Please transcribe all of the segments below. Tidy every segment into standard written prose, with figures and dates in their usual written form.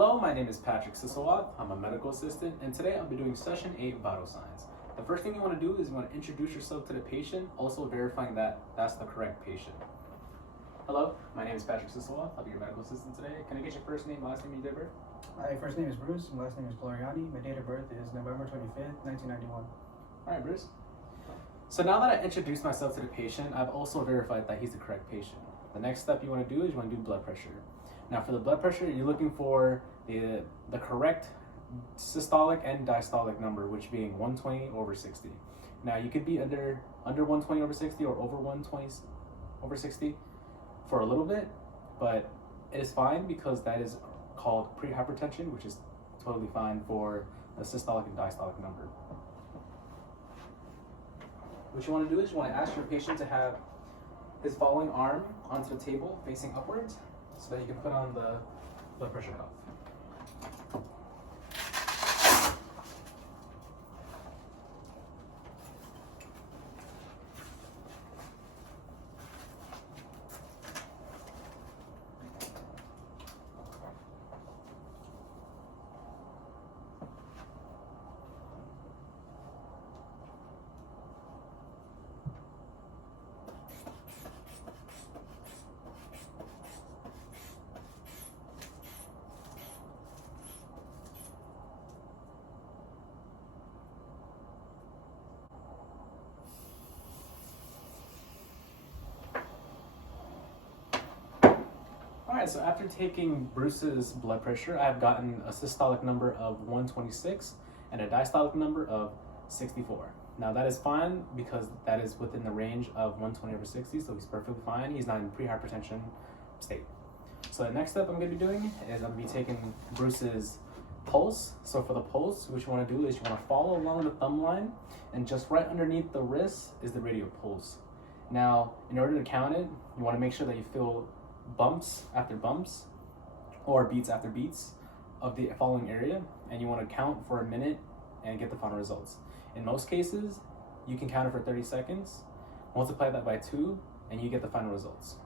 Hello, my name is Patrick Sisawat. I'm a medical assistant, and today I'll be doing session 8 vital signs. The first thing you want to do is you want to introduce yourself to the patient, also verifying that that's the correct patient. Hello, my name is Patrick Sisawat. I'll be your medical assistant today. Can I get your first name, last name, and date of birth? My first name is Bruce, and last name is Gloriani. My date of birth is November 25th, 1991. All right, Bruce. So now that I introduced myself to the patient, I've also verified that he's the correct patient. The next step you want to do is you want to do blood pressure. Now for the blood pressure, you're looking for the correct systolic and diastolic number, which being 120/60. Now you could be under 120/60 or over 120/60 for a little bit, but it is fine because that is called prehypertension, which is totally fine for the systolic and diastolic number. What you want to do is you want to ask your patient to have his following arm onto the table facing upwards so that you can put on the blood pressure cuff. Alright, so after taking Bruce's blood pressure, I have gotten a systolic number of 126 and a diastolic number of 64. Now that is fine because that is within the range of 120/60, so he's perfectly fine. He's not in prehypertension state. So the next step I'm going to be doing is I'm going to be taking Bruce's pulse. So for the pulse, what you want to do is you want to follow along the thumb line, and just right underneath the wrist is the radial pulse. Now, in order to count it, you want to make sure that you feel bumps after bumps or beats after beats of the following area, and you want to count for a minute and get the final results. In most cases, you can count it for 30 seconds, multiply that by 2, and you get the final results.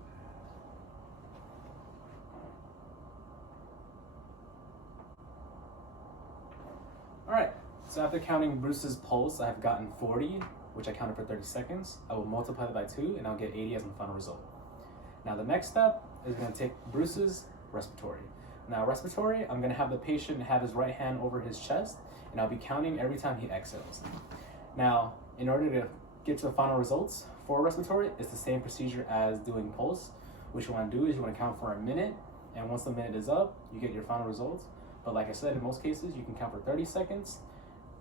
Alright, so after counting Bruce's pulse, I have gotten 40, which I counted for 30 seconds. I will multiply that by 2, and I'll get 80 as my final result. Now the next step is going to take Bruce's respiratory. Now respiratory, I'm going to have the patient have his right hand over his chest, and I'll be counting every time he exhales. Now, in order to get to the final results for respiratory, it's the same procedure as doing pulse. What you want to do is you want to count for a minute, and once the minute is up, you get your final results. But like I said, in most cases, you can count for 30 seconds,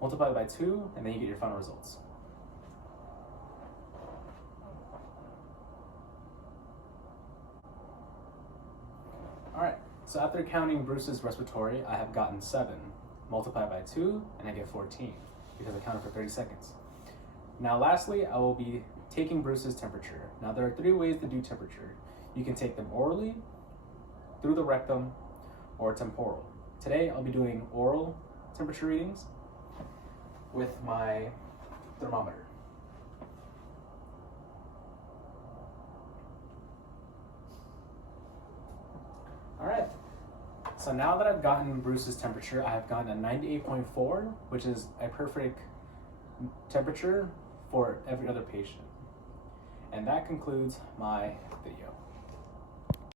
multiply it by 2, and then you get your final results. Alright, so after counting Bruce's respiratory, I have gotten 7, multiplied by 2, and I get 14, because I counted for 30 seconds. Now lastly, I will be taking Bruce's temperature. Now there are 3 ways to do temperature. You can take them orally, through the rectum, or temporal. Today I'll be doing oral temperature readings with my thermometer. Alright, so now that I've gotten Bruce's temperature, I have gotten a 98.4, which is a perfect temperature for every other patient. And that concludes my video.